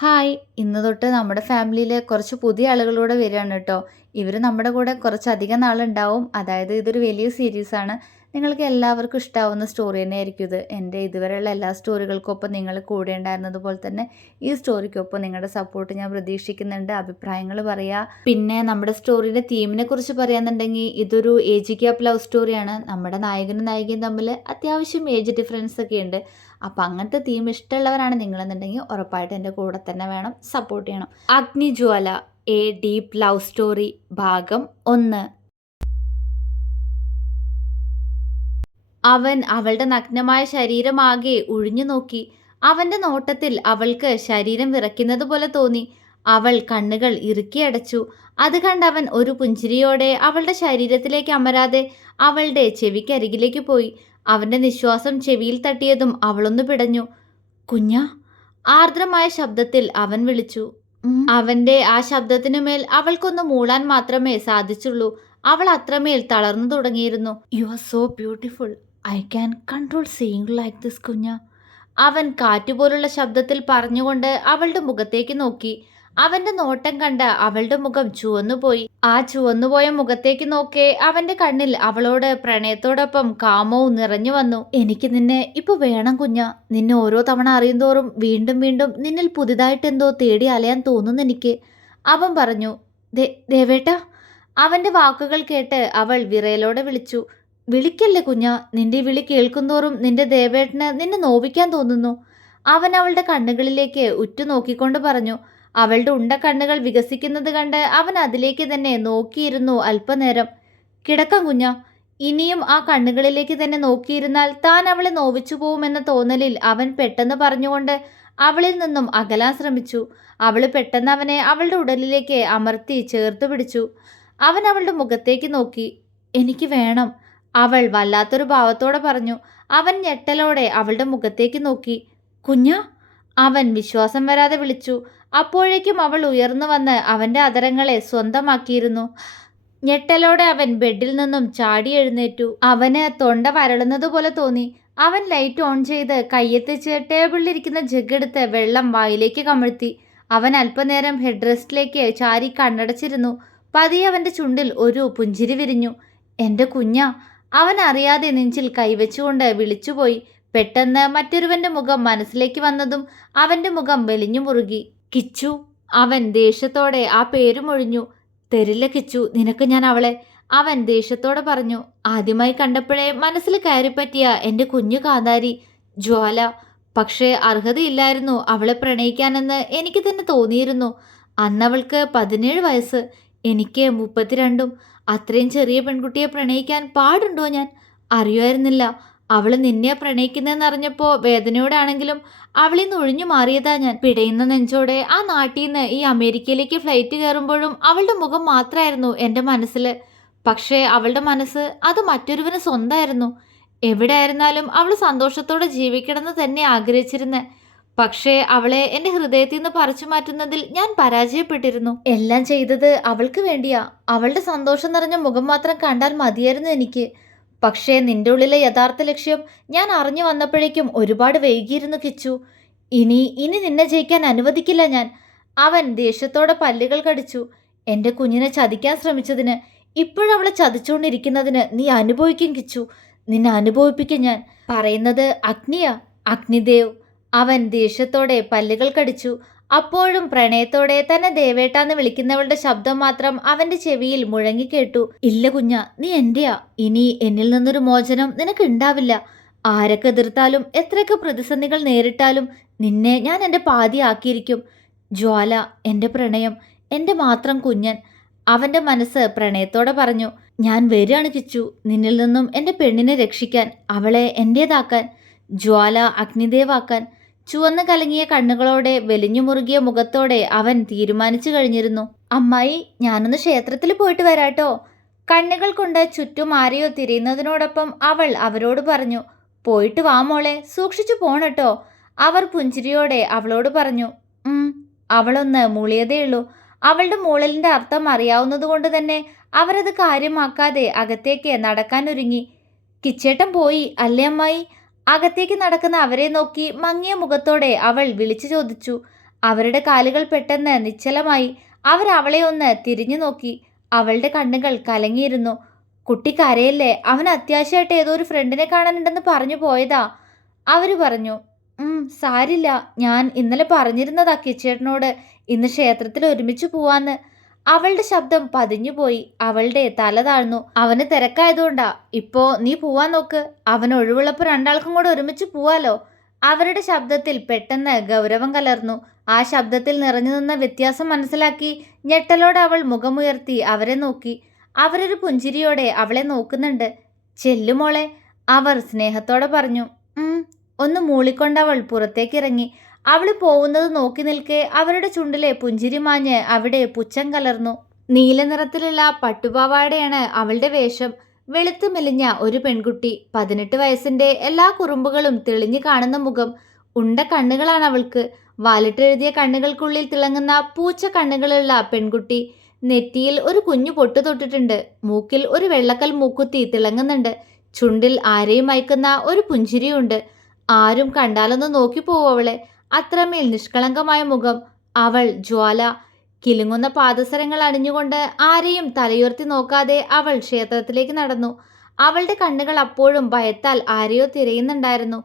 Hi. ഇന്ന് തൊട്ട് നമ്മുടെ ഫാമിലിയിലെ കുറച്ച് പുതിയ ആളുകളൂടെ വരികയാണ് കേട്ടോ. ഇവർ നമ്മുടെ കൂടെ കുറച്ചധികം നാളുണ്ടാവും. അതായത് ഇതൊരു വലിയ സീരീസാണ്. നിങ്ങൾക്ക് എല്ലാവർക്കും ഇഷ്ടാവുന്ന സ്റ്റോറി തന്നെ ആയിരിക്കും ഇത്. എന്റെ ഇതുവരെയുള്ള എല്ലാ സ്റ്റോറികൾക്കൊപ്പം നിങ്ങൾ കൂടെ ഉണ്ടായിരുന്നതുപോലെ തന്നെ ഈ സ്റ്റോറിക്കൊപ്പം നിങ്ങളുടെ സപ്പോർട്ട് ഞാൻ പ്രതീക്ഷിക്കുന്നുണ്ട്. അഭിപ്രായങ്ങൾ പറയുക പിന്നെ നമ്മുടെ സ്റ്റോറിയുടെ തീമിനെ കുറിച്ച് പറയാന്നുണ്ടെങ്കിൽ ഇതൊരു ഏജ് ഗ്യാപ്പ് ലവ് സ്റ്റോറിയാണ് നമ്മുടെ നായകനും നായികയും തമ്മിൽ അത്യാവശ്യം ഏജ് ഡിഫറൻസ് ഒക്കെ ഉണ്ട്. അപ്പോൾ അങ്ങനത്തെ തീം ഇഷ്ടമുള്ളവരാണ് നിങ്ങളെന്നുണ്ടെങ്കിൽ ഉറപ്പായിട്ട് എന്റെ കൂടെ തന്നെ വേണം സപ്പോർട്ട് ചെയ്യണം. Agnijwala a deep love story ഭാഗം ഒന്ന്. അവൻ അവളുടെ നഗ്നമായ ശരീരമാകെ ഒഴിഞ്ഞു നോക്കി. അവന്റെ നോട്ടത്തിൽ അവൾക്ക് ശരീരം വിറയ്ക്കുന്നത് പോലെ തോന്നി. അവൾ കണ്ണുകൾ ഇറുക്കിയടച്ചു അത് കണ്ടവൻ ഒരു പുഞ്ചിരിയോടെ അവളുടെ ശരീരത്തിലേക്ക് അമരാതെ അവളുടെ ചെവിക്കരികിലേക്ക് പോയി. അവന്റെ നിശ്വാസം ചെവിയിൽ തട്ടിയതും അവളൊന്നു പിടഞ്ഞു. കുഞ്ഞ ആർദ്രമായ ശബ്ദത്തിൽ അവൻ വിളിച്ചു. അവന്റെ ആ ശബ്ദത്തിനുമേൽ അവൾക്കൊന്ന് മൂളാൻ മാത്രമേ സാധിച്ചുള്ളൂ. അവൾ അത്രമേൽ തളർന്നു തുടങ്ങിയിരുന്നു. You are so beautiful I can control seeing like this കുഞ്ഞ. അവൻ കാറ്റുപോലുള്ള ശബ്ദത്തിൽ പറഞ്ഞുകൊണ്ട് അവളുടെ മുഖത്തേക്ക് നോക്കി. അവന്റെ നോട്ടം കണ്ട അവളുടെ മുഖം ചുവന്നുപോയി. ആ ചുവന്നുപോയ മുഖത്തേക്ക് നോക്കേ അവന്റെ കണ്ണിൽ അവളോട് പ്രണയത്തോടൊപ്പം കാമവും നിറഞ്ഞു വന്നു. എനിക്ക് നിന്നെ ഇപ്പൊ വേണം കുഞ്ഞ. നിന്നെ ഓരോ തവണ അറിയുന്തോറും വീണ്ടും വീണ്ടും നിന്നിൽ പുതിയതായിട്ട് എന്തോ തേടി അലയാൻ തോന്നുന്നു എനിക്ക്. അവൻ പറഞ്ഞു ദേവേട്ട. അവന്റെ വാക്കുകൾ കേട്ട് അവൾ വിറയലോടെ വിളിച്ചു. വിളിക്കല്ലേ കുഞ്ഞ? നിന്റെ വിളി കേൾക്കുന്തോറും നിന്റെ ദേവേട്ടന് നിന്നെ നോവിക്കാൻ തോന്നുന്നു. അവൻ അവളുടെ കണ്ണുകളിലേക്ക് ഉറ്റുനോക്കിക്കൊണ്ട് പറഞ്ഞു അവളുടെ ഉണ്ട കണ്ണുകൾ വികസിക്കുന്നത് കണ്ട് അവൻ അതിലേക്ക് തന്നെ നോക്കിയിരുന്നു അല്പനേരം. കിടക്കാം കുഞ്ഞ. ഇനിയും ആ കണ്ണുകളിലേക്ക് തന്നെ നോക്കിയിരുന്നാൽ താൻ അവളെ നോവിച്ചു പോകുമെന്ന തോന്നലിൽ അവൻ പെട്ടെന്ന് പറഞ്ഞുകൊണ്ട് അവളിൽ നിന്നും അകലാൻ ശ്രമിച്ചു. അവൾ പെട്ടെന്ന് അവനെ അവളുടെ ഉടലിലേക്ക് അമർത്തി ചേർത്ത് പിടിച്ചു. അവൻ അവളുടെ മുഖത്തേക്ക് നോക്കി എനിക്ക് വേണം. അവൾ വല്ലാത്തൊരു ഭാവത്തോടെ പറഞ്ഞു അവൻ ഞെട്ടലോടെ അവളുടെ മുഖത്തേക്ക് നോക്കി. കുഞ്ഞ? അവൻ വിശ്വാസം വരാതെ വിളിച്ചു. അപ്പോഴേക്കും അവൾ ഉയർന്നു വന്ന് അവന്റെ അതരങ്ങളെ സ്വന്തമാക്കിയിരുന്നു. ഞെട്ടലോടെ അവൻ ബെഡിൽ നിന്നും ചാടി എഴുന്നേറ്റു. അവന് തൊണ്ട വരളുന്നത് പോലെ തോന്നി. അവൻ ലൈറ്റ് ഓൺ ചെയ്ത് കയ്യെത്തിച്ച് ടേബിളിലിരിക്കുന്ന ജഗ്ഗെടുത്ത് വെള്ളം വായിലേക്ക് കമഴ്ത്തി. അവൻ അല്പനേരം ഹെഡ് റെസ്റ്റിലേക്ക് ചാരി കണ്ണടച്ചിരുന്നു. പതിയെ അവന്റെ ചുണ്ടിൽ ഒരു പുഞ്ചിരി വിരിഞ്ഞു. എന്റെ കുഞ്ഞ അവൻ അറിയാതെ നെഞ്ചിൽ കൈവച്ചുകൊണ്ട് വിളിച്ചുപോയി. പെട്ടെന്ന് മറ്റൊരുവന്റെ മുഖം മനസ്സിലേക്ക് വന്നതും അവന്റെ മുഖം വെലിഞ്ഞു മുറുകി. കിച്ചു അവൻ ദേഷ്യത്തോടെ ആ പേരുമൊഴിഞ്ഞു തെരില്ല കിച്ചു നിനക്ക് ഞാൻ അവളെ. അവൻ ദേഷ്യത്തോടെ പറഞ്ഞു. ആദ്യമായി കണ്ടപ്പോഴേ മനസ്സിൽ കയറിപ്പറ്റിയ എന്റെ കുഞ്ഞു കാന്താരി ജ്വാല. പക്ഷേ അർഹതയില്ലായിരുന്നു അവളെ പ്രണയിക്കാനെന്ന് എനിക്ക് തന്നെ തോന്നിയിരുന്നു. അന്നവൾക്ക് പതിനേഴ് വയസ്സ്. എനിക്ക് മുപ്പത്തിരണ്ടും. അത്രയും ചെറിയ പെൺകുട്ടിയെ പ്രണയിക്കാൻ പാടുണ്ടോ ഞാൻ? അറിയുമായിരുന്നില്ല. അവൾ നിന്നെ പ്രണയിക്കുന്നതെന്നറിഞ്ഞപ്പോൾ വേദനയോടാണെങ്കിലും അവളിൽ നിന്ന് ഒഴിഞ്ഞു മാറിയതാ ഞാൻ. പിടയുന്ന നെഞ്ചോടെ ആ നാട്ടിൽ നിന്ന് ഈ അമേരിക്കയിലേക്ക് ഫ്ലൈറ്റ് കയറുമ്പോഴും അവളുടെ മുഖം മാത്രമായിരുന്നു എന്റെ മനസ്സിൽ പക്ഷേ അവളുടെ മനസ്സ് അത് മറ്റൊരുവന് സ്വന്തമായിരുന്നു. എവിടെ ആയിരുന്നാലും അവൾ സന്തോഷത്തോടെ ജീവിക്കണമെന്ന് തന്നെ ആഗ്രഹിച്ചിരുന്നത് പക്ഷേ അവളെ എന്റെ ഹൃദയത്തിൽ നിന്ന് പറിച്ചു മാറ്റുന്നതിൽ ഞാൻ പരാജയപ്പെട്ടിരുന്നു. എല്ലാം ചെയ്തത് അവൾക്ക് വേണ്ടിയാ. അവളുടെ സന്തോഷം നിറഞ്ഞ മുഖം മാത്രം കണ്ടാൽ മതിയായിരുന്നു എനിക്ക്. പക്ഷേ നിന്റെ ഉള്ളിലെ യഥാർത്ഥ ലക്ഷ്യം ഞാൻ അറിഞ്ഞു വന്നപ്പോഴേക്കും ഒരുപാട് വൈകിയിരുന്നു കിച്ചു. ഇനി ഇനി നിന്നെ ജയിക്കാൻ അനുവദിക്കില്ല ഞാൻ. അവൻ ദേഷ്യത്തോടെ പല്ലുകൾ കടിച്ചു. എന്റെ കുഞ്ഞിനെ ചതിക്കാൻ ശ്രമിച്ചതിന് ഇപ്പോഴവളെ ചതിച്ചുകൊണ്ടിരിക്കുന്നതിന് നീ അനുഭവിക്കും കിച്ചു. നിന്നെ അനുഭവിപ്പിക്കും ഞാൻ. പറയുന്നത് അഗ്നിയാ. അഗ്നിദേവ്. അവൻ ദേഷ്യത്തോടെ പല്ലുകൾ കടിച്ചു. അപ്പോഴും പ്രണയത്തോടെ തന്നെ ദേവേട്ടാന്ന് വിളിക്കുന്നവളുടെ ശബ്ദം മാത്രം അവന്റെ ചെവിയിൽ മുഴങ്ങിക്കേട്ടു ഇല്ല കുഞ്ഞ നീ എന്റെയാ? ഇനി എന്നിൽ നിന്നൊരു മോചനം നിനക്ക് ഉണ്ടാവില്ല ആരൊക്കെ എതിർത്താലും എത്രയൊക്കെ പ്രതിസന്ധികൾ നേരിട്ടാലും നിന്നെ ഞാൻ എന്റെ പാതിയാക്കിയിരിക്കും. ജ്വാല എന്റെ പ്രണയം എന്റെ മാത്രം കുഞ്ഞൻ. അവന്റെ മനസ്സ് പ്രണയത്തോടെ പറഞ്ഞു ഞാൻ വരികയാണ് കിച്ചു നിന്നിൽ നിന്നും എന്റെ പെണ്ണിനെ രക്ഷിക്കാൻ അവളെ എന്റേതാക്കാൻ ജ്വാല അഗ്നിദേവാക്കാൻ. ചുവന്ന് കലങ്ങിയ കണ്ണുകളോടെ വെലിഞ്ഞു മുറുകിയ മുഖത്തോടെ അവൻ തീരുമാനിച്ചു കഴിഞ്ഞിരുന്നു. അമ്മായി ഞാനൊന്ന് ക്ഷേത്രത്തിൽ പോയിട്ട് വരാട്ടോ. കണ്ണുകൾ കൊണ്ട് ചുറ്റും ആരെയോ തിരിയുന്നതിനോടൊപ്പം അവൾ അവരോട് പറഞ്ഞു പോയിട്ട് വാ മോളെ സൂക്ഷിച്ചു പോണട്ടോ. അവർ പുഞ്ചിരിയോടെ അവളോട് പറഞ്ഞു അവളൊന്ന് മൂളിയതേയുള്ളൂ അവളുടെ മൂളലിന്റെ അർത്ഥം അറിയാവുന്നതുകൊണ്ട് തന്നെ അവരത് കാര്യമാക്കാതെ അകത്തേക്ക് നടക്കാനൊരുങ്ങി കിച്ചേട്ടൻ പോയി അല്ലേ അമ്മായി? അകത്തേക്ക് നടക്കുന്ന അവരെ നോക്കി മങ്ങിയ മുഖത്തോടെ അവൾ വിളിച്ചു ചോദിച്ചു. അവരുടെ കാലുകൾ പെട്ടെന്ന് നിശ്ചലമായി. അവർ അവളെ ഒന്ന് തിരിഞ്ഞു നോക്കി. അവളുടെ കണ്ണുകൾ കലങ്ങിയിരുന്നു. കുട്ടി കരയല്ലേ അവൻ അത്യാവശ്യമായിട്ട് ഏതോ ഒരു ഫ്രണ്ടിനെ കാണാനുണ്ടെന്ന് പറഞ്ഞു പോയതാ. അവർ പറഞ്ഞു സാരില്ല. ഞാൻ ഇന്നലെ പറഞ്ഞിരുന്നതാ കിച്ചേട്ടനോട്. ഇന്ന് ക്ഷേത്രത്തിൽ ഒരുമിച്ച് പോവാന്ന്. അവളുടെ ശബ്ദം പതിഞ്ഞുപോയി അവളുടെ തല താഴ്ന്നു. അവന് തിരക്കായതുകൊണ്ടാ. ഇപ്പോ നീ പോവാൻ നോക്ക്. അവൻ ഒഴിവുള്ളപ്പോൾ രണ്ടാൾക്കും കൂടെ ഒരുമിച്ച് പോവാലോ. അവരുടെ ശബ്ദത്തിൽ പെട്ടെന്ന് ഗൗരവം കലർന്നു. ആ ശബ്ദത്തിൽ നിറഞ്ഞു നിന്ന വ്യത്യാസം മനസ്സിലാക്കി ഞെട്ടലോടെ അവൾ മുഖമുയർത്തി അവരെ നോക്കി. അവരൊരു പുഞ്ചിരിയോടെ അവളെ നോക്കുന്നുണ്ട്. ചെല്ലുമോളെ അവർ സ്നേഹത്തോടെ പറഞ്ഞു. ഒന്ന് മൂളിക്കൊണ്ടവൾ പുറത്തേക്കിറങ്ങി. അവൾ പോകുന്നത് നോക്കി നിൽക്കെ അവരുടെ ചുണ്ടിലെ പുഞ്ചിരി മാഞ്ഞ് അവിടെ പുച്ഛം കലർന്നു. നീല നിറത്തിലുള്ള പട്ടുപാവാടയാണ് അവളുടെ വേഷം. വെളുത്തു മെലിഞ്ഞ ഒരു പെൺകുട്ടി പതിനെട്ട് വയസ്സിന്റെ എല്ലാ കുറുമ്പുകളും തെളിഞ്ഞു കാണുന്ന മുഖം. ഉണ്ട കണ്ണുകളാണ് അവൾക്ക്. വാലിട്ടെഴുതിയ കണ്ണുകൾക്കുള്ളിൽ തിളങ്ങുന്ന പൂച്ച കണ്ണുകളുള്ള പെൺകുട്ടി. നെറ്റിയിൽ ഒരു കുഞ്ഞു പൊട്ടു തൊട്ടിട്ടുണ്ട്. മൂക്കിൽ ഒരു വെള്ളക്കൽ മൂക്കുത്തി തിളങ്ങുന്നുണ്ട്. ചുണ്ടിൽ ആരെയും അയക്കുന്ന ഒരു പുഞ്ചിരിയുണ്ട്. ആരും കണ്ടാലൊന്ന് നോക്കിപ്പോവും അവളെ. അത്രമേൽ നിഷ്കളങ്കമായ മുഖം. അവൾ ജ്വാല. കിലുങ്ങുന്ന പാദസരങ്ങൾ അണിഞ്ഞുകൊണ്ട് ആരെയും തലയുയർത്തി നോക്കാതെ അവൾ ക്ഷേത്രത്തിലേക്ക് നടന്നു. അവളുടെ കണ്ണുകൾ അപ്പോഴും ഭയത്താൽ ആരെയോ തിരയുന്നുണ്ടായിരുന്നു.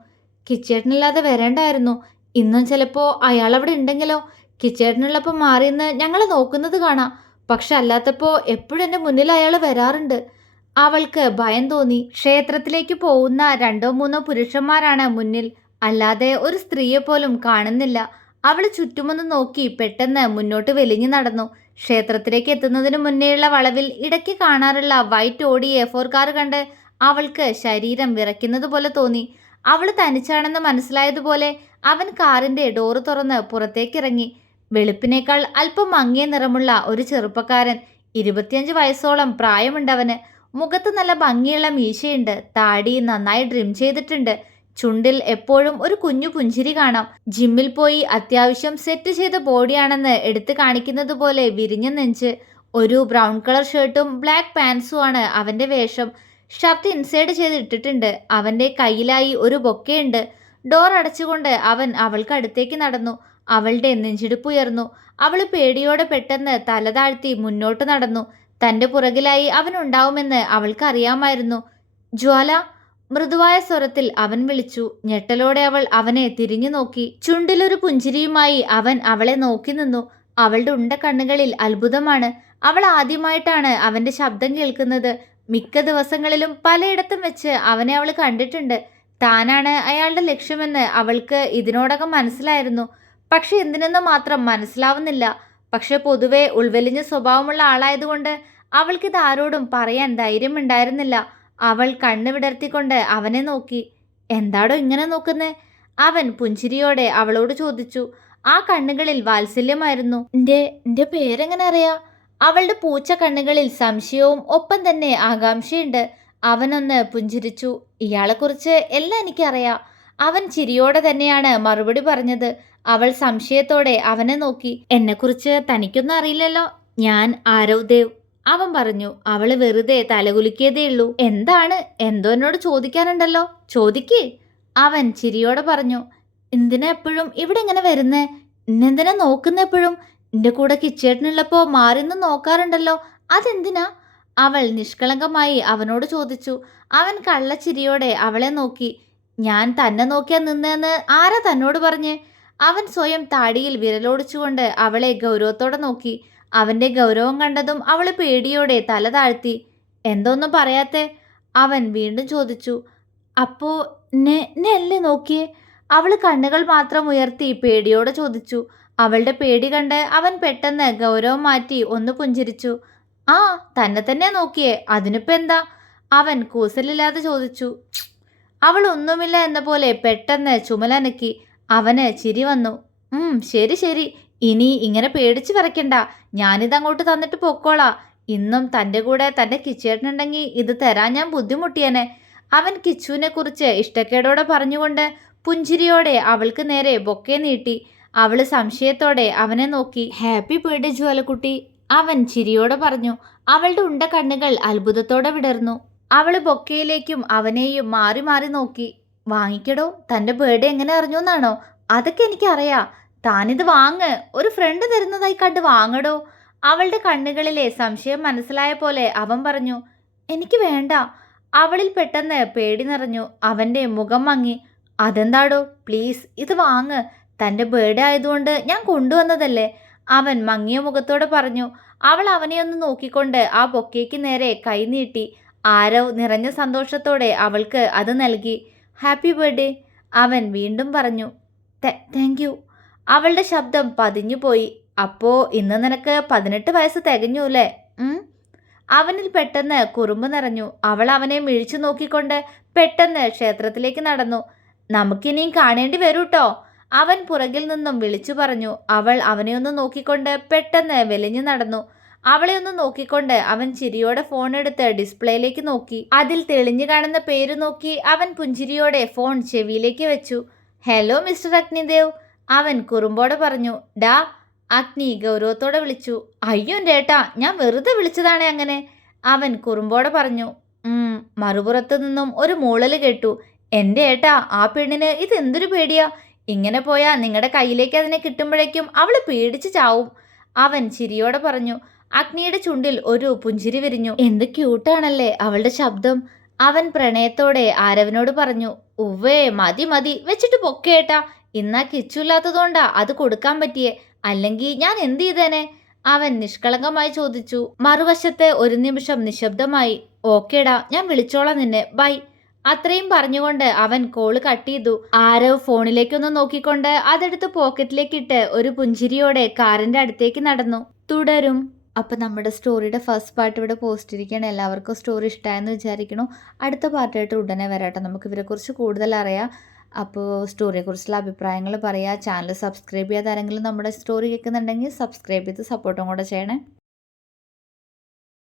കിച്ചേട്ടനില്ലാതെ വരണ്ടായിരുന്നു. ഇന്നും ചിലപ്പോൾ അയാൾ അവിടെ ഉണ്ടെങ്കിലോ കിച്ചേട്ടനുള്ളപ്പോൾ മാറിയെന്ന് ഞങ്ങൾ നോക്കുന്നത് കാണാം. പക്ഷെ അല്ലാത്തപ്പോൾ എപ്പോഴും എന്റെ മുന്നിൽ അയാൾ വരാറുണ്ട്. അവൾക്ക് ഭയം തോന്നി. ക്ഷേത്രത്തിലേക്ക് പോകുന്ന രണ്ടോ മൂന്നോ പുരുഷന്മാരാണ് മുന്നിൽ. അല്ലാതെ ഒരു സ്ത്രീയെ പോലും കാണുന്നില്ല. അവൾ ചുറ്റുമൊന്ന് നോക്കി പെട്ടെന്ന് മുന്നോട്ട് വെലിഞ്ഞു നടന്നു. ക്ഷേത്രത്തിലേക്ക് എത്തുന്നതിന് മുന്നേയുള്ള വളവിൽ ഇടയ്ക്ക് കാണാറുള്ള വൈറ്റ് ഓടി എ ഫോർ കാർ കണ്ട് അവൾക്ക് ശരീരം വിറയ്ക്കുന്നത് പോലെ തോന്നി. അവൾ തനിച്ചാണെന്ന് മനസ്സിലായതുപോലെ അവൻ കാറിന്റെ ഡോറ് തുറന്ന് പുറത്തേക്കിറങ്ങി. വെളുപ്പിനേക്കാൾ അല്പം മങ്ങിയ നിറമുള്ള ഒരു ചെറുപ്പക്കാരൻ ഇരുപത്തിയഞ്ച് വയസ്സോളം പ്രായമുണ്ടവന്. മുഖത്ത് നല്ല ഭംഗിയുള്ള മീശയുണ്ട്. താടി നന്നായി ഡ്രിം ചെയ്തിട്ടുണ്ട്. ചുണ്ടിൽ എപ്പോഴും ഒരു കുഞ്ഞു പുഞ്ചിരി കാണാം. ജിമ്മിൽ പോയി അത്യാവശ്യം സെറ്റ് ചെയ്ത ബോഡിയാണെന്ന് എടുത്തു കാണിക്കുന്നത് പോലെ വിരിഞ്ഞ നെഞ്ച് ഒരു ബ്രൗൺ കളർ ഷർട്ടും ബ്ലാക്ക് പാൻസും ആണ് അവന്റെ വേഷം. ഷർട്ട് ഇൻസൈഡ് ചെയ്ത് ഇട്ടിട്ടുണ്ട് അവന്റെ കയ്യിലായി ഒരു ബൊക്കെയുണ്ട്. ഡോർ അടച്ചുകൊണ്ട് അവൻ അവൾക്ക് അടുത്തേക്ക് നടന്നു. അവളുടെ നെഞ്ചിടുപ്പ് ഉയർന്നു. അവൾ പേടിയോടെ പെട്ടെന്ന് തല താഴ്ത്തി മുന്നോട്ട് നടന്നു. തന്റെ പുറകിലായി അവൻ ഉണ്ടാവുമെന്ന് അവൾക്കറിയാമായിരുന്നു. ജ്വാല മൃദുവായ സ്വരത്തിൽ അവൻ വിളിച്ചു. ഞെട്ടലോടെ അവൾ അവനെ തിരിഞ്ഞു നോക്കി. ചുണ്ടിലൊരു പുഞ്ചിരിയുമായി അവൻ അവളെ നോക്കി നിന്നു. അവളുടെ ഉണ്ട കണ്ണുകളിൽ അത്ഭുതമാണ്. അവൾ ആദ്യമായിട്ടാണ് അവന്റെ ശബ്ദം കേൾക്കുന്നത്. മിക്ക ദിവസങ്ങളിലും പലയിടത്തും വെച്ച് അവനെ അവൾ കണ്ടിട്ടുണ്ട്. താനാണ് അയാളുടെ ലക്ഷ്യമെന്ന് അവൾക്ക് ഇതിനോടകം മനസ്സിലായിരുന്നു. പക്ഷെ എന്തിനെന്ന് മാത്രം മനസ്സിലാവുന്നില്ല. പക്ഷെ പൊതുവെ ഉൾവലിഞ്ഞ സ്വഭാവമുള്ള ആളായതുകൊണ്ട് അവൾക്കിത് ആരോടും പറയാൻ ധൈര്യമുണ്ടായിരുന്നില്ല. അവൾ കണ്ണു വിടർത്തിക്കൊണ്ട് അവനെ നോക്കി. എന്താടോ ഇങ്ങനെ നോക്കുന്നേ? അവൻ പുഞ്ചിരിയോടെ അവളോട് ചോദിച്ചു. ആ കണ്ണുകളിൽ വാത്സല്യമായിരുന്നു. എന്റെ എന്റെ പേരെങ്ങനെ അറിയാം? അവളുടെ പൂച്ച കണ്ണുകളിൽ സംശയവും ഒപ്പം തന്നെ ആകാംക്ഷയുണ്ട്. അവനൊന്ന് പുഞ്ചിരിച്ചു. ഇയാളെക്കുറിച്ച് എല്ലാം എനിക്കറിയാം. അവൻ ചിരിയോടെ തന്നെയാണ് മറുപടി പറഞ്ഞത്. അവൾ സംശയത്തോടെ അവനെ നോക്കി. എന്നെക്കുറിച്ച് തനിക്കൊന്നും അറിയില്ലല്ലോ. ഞാൻ ആരവ്ദേവ് അവൻ പറഞ്ഞു അവൾ വെറുതെ തലകുലുക്കിയതേയുള്ളൂ എന്താണ്? എന്തോ എന്നോട് ചോദിക്കാനുണ്ടല്ലോ. ചോദിക്ക്. അവൻ ചിരിയോടെ പറഞ്ഞു എന്തിനാ എപ്പോഴും ഇവിടെ ഇങ്ങനെ വരുന്നേ? ഇന്നെന്തിനാ നോക്കുന്ന എപ്പോഴും? നിന്റെ കൂടെ കിച്ചേട്ടനുള്ളപ്പോ മാറിന്ന് നോക്കാറുണ്ടല്ലോ. അതെന്തിനാ? അവൾ നിഷ്കളങ്കമായി അവനോട് ചോദിച്ചു. അവൻ കള്ളച്ചിരിയോടെ അവളെ നോക്കി ഞാൻ തന്നെ നോക്കിയാൽ നിന്നേന്ന് ആരാ തന്നോട് പറഞ്ഞേ? അവൻ സ്വയം താടിയിൽ വിരലോടിച്ചുകൊണ്ട് അവളെ ഗൗരവത്തോടെ നോക്കി അവന്റെ ഗൗരവം കണ്ടതും അവൾ പേടിയോടെ തല താഴ്ത്തി. എന്തോന്നും പറയാത്തെ? അവൻ വീണ്ടും ചോദിച്ചു. അപ്പോ നെ നോക്കിയേ? അവൾ കണ്ണുകൾ മാത്രം ഉയർത്തി പേടിയോടെ ചോദിച്ചു. അവളുടെ പേടി കണ്ട് അവൻ പെട്ടെന്ന് ഗൗരവം മാറ്റി ഒന്ന് പുഞ്ചിരിച്ചു. ആ തന്നെ തന്നെ നോക്കിയേ അതിനിപ്പോ എന്താ? അവൻ കൂസലില്ലാതെ ചോദിച്ചു. അവൾ ഒന്നുമില്ല എന്ന പോലെ പെട്ടെന്ന് ചുമലനക്കി. അവന് ചിരി വന്നു. ഉം ശരി ശരി. ഇനി ഇങ്ങനെ പേടിച്ച് വരയ്ക്കണ്ട. ഞാനിതങ്ങോട്ട് തന്നിട്ട് പൊക്കോളാ. ഇന്നും തന്റെ കൂടെ തന്റെ കിച്ചേട്ടനുണ്ടെങ്കിൽ ഇത് തരാൻ ഞാൻ ബുദ്ധിമുട്ടിയനെ. അവൻ കിച്ചുവിനെ കുറിച്ച് ഇഷ്ടക്കേടോടെ പറഞ്ഞുകൊണ്ട് പുഞ്ചിരിയോടെ അവൾക്ക് നേരെ ബൊക്കെ നീട്ടി. അവൾ സംശയത്തോടെ അവനെ നോക്കി. ഹാപ്പി ബർത്ത്ഡേ ജ്വാലക്കുട്ടി അവൻ ചിരിയോടെ പറഞ്ഞു. അവളുടെ ഉണ്ട കണ്ണുകൾ അത്ഭുതത്തോടെ വിടർന്നു. അവൾ ബൊക്കയിലേക്കും അവനെയും മാറി മാറി നോക്കി. വാങ്ങിക്കടോ തന്റെ ബേർഡേ എങ്ങനെ അറിഞ്ഞു എന്നാണോ അതൊക്കെ എനിക്കറിയാം. താനിത് വാങ്ങ്. ഒരു ഫ്രണ്ട് തരുന്നതായി കണ്ട് വാങ്ങടോ. അവളുടെ കണ്ണുകളിലെ സംശയം മനസ്സിലായ പോലെ അവൻ പറഞ്ഞു എനിക്ക് വേണ്ട. അവളിൽ പെട്ടെന്ന് പേടി നിറഞ്ഞു. അവന്റെ മുഖം മങ്ങി അതെന്താടോ? പ്ലീസ് ഇത് വാങ്ങ്. തന്റെ ബേർഡേ ആയതുകൊണ്ട് ഞാൻ കൊണ്ടുവന്നതല്ലേ? അവൻ മങ്ങിയ മുഖത്തോടെ പറഞ്ഞു അവൾ അവനെ ഒന്ന് നോക്കിക്കൊണ്ട് ആ പൊക്കേക്ക് നേരെ കൈ നീട്ടി ആരവ് നിറഞ്ഞ സന്തോഷത്തോടെ അവൾക്ക് അത് നൽകി. ഹാപ്പി ബർത്ത്ഡേ അവൻ വീണ്ടും പറഞ്ഞു താങ്ക് യു അവളുടെ ശബ്ദം പതിഞ്ഞുപോയി അപ്പോ ഇന്ന് നിനക്ക് പതിനെട്ട് വയസ്സ് തികഞ്ഞു അല്ലേ അവനിൽ പെട്ടെന്ന് കുറുമ്പ് നിറഞ്ഞു. അവൾ അവനെ മിഴിച്ചു നോക്കിക്കൊണ്ട് പെട്ടെന്ന് ക്ഷേത്രത്തിലേക്ക് നടന്നു. നമുക്കിനിയും കാണേണ്ടി വരൂട്ടോ? അവൻ പുറകിൽ നിന്നും വിളിച്ചു പറഞ്ഞു. അവൾ അവനെ ഒന്ന് നോക്കിക്കൊണ്ട് പെട്ടെന്ന് വെലിഞ്ഞു നടന്നു. അവളെ ഒന്ന് നോക്കിക്കൊണ്ട് അവൻ ചിരിയോടെ ഫോൺ എടുത്ത് ഡിസ്പ്ലേയിലേക്ക് നോക്കി. അതിൽ തെളിഞ്ഞു കാണുന്ന പേര് നോക്കി അവൻ പുഞ്ചിരിയോടെ ഫോൺ ചെവിയിലേക്ക് വെച്ചു. Hello mister Agnidev. അവൻ കുറുമ്പോടെ പറഞ്ഞു ഡാ അഗ്നി ഗൗരവത്തോടെ വിളിച്ചു. അയ്യോ രേട്ടാ ഞാൻ വെറുതെ വിളിച്ചതാണേ അങ്ങനെ. അവൻ കുറുമ്പോടെ പറഞ്ഞു മറുപുറത്ത് നിന്നും ഒരു മൂളൽ കേട്ടു. എന്റെ ഏട്ടാ ആ പെണ്ണിന് ഇത് എന്തൊരു പേടിയാ? ഇങ്ങനെ പോയാൽ നിങ്ങളുടെ കയ്യിലേക്ക് അതിനെ കിട്ടുമ്പോഴേക്കും അവൾ പേടിച്ച് ചാവും. അവൻ ചിരിയോടെ പറഞ്ഞു അഗ്നിയുടെ ചുണ്ടിൽ ഒരു പുഞ്ചിരി വിരിഞ്ഞു. എന്ത് ക്യൂട്ടാണല്ലേ അവളുടെ ശബ്ദം. അവൻ പ്രണയത്തോടെ ആരവനോട് പറഞ്ഞു ഉവ്വേ മതി മതി വെച്ചിട്ട് പൊക്കേട്ടാ ഇന്നാ കിച്ചുല്ലാത്തതുകൊണ്ടാ അത് കൊടുക്കാൻ പറ്റിയേ? അല്ലെങ്കിൽ ഞാൻ എന്ത് ചെയ്തേനെ? അവൻ നിഷ്കളങ്കമായി ചോദിച്ചു. മറുവശത്തെ ഒരു നിമിഷം നിശബ്ദമായി ഓക്കേടാ ഞാൻ വിളിച്ചോളാം നിന്നെ. ബൈ. അത്രയും പറഞ്ഞുകൊണ്ട് അവൻ കോൾ കട്ട് ചെയ്തു. ആരോ ഫോണിലേക്കൊന്ന് നോക്കിക്കൊണ്ട് അതെടുത്ത് പോക്കറ്റിലേക്കിട്ട് ഒരു പുഞ്ചിരിയോടെ കാറിന്റെ അടുത്തേക്ക് നടന്നു. തുടരും. അപ്പോൾ നമ്മുടെ സ്റ്റോറിയുടെ ഫസ്റ്റ് പാർട്ട് ഇവിടെ പോസ്റ്റ് ഇരിക്കുകയാണ് എല്ലാവർക്കും സ്റ്റോറി ഇഷ്ടമായെന്ന് വിചാരിക്കണു അടുത്ത പാർട്ടായിട്ട് ഉടനെ വരാട്ടോ. നമുക്ക് ഇവരെക്കുറിച്ച് കൂടുതൽ അറിയാം. അപ്പോൾ സ്റ്റോറിയെക്കുറിച്ചുള്ള അഭിപ്രായങ്ങൾ പറയുക ചാനൽ സബ്സ്ക്രൈബ് ചെയ്യാതെ ആരെങ്കിലും നമ്മുടെ സ്റ്റോറി കേൾക്കുന്നുണ്ടെങ്കിൽ സബ്സ്ക്രൈബ് ചെയ്ത് സപ്പോർട്ടും കൂടെ ചെയ്യണേ.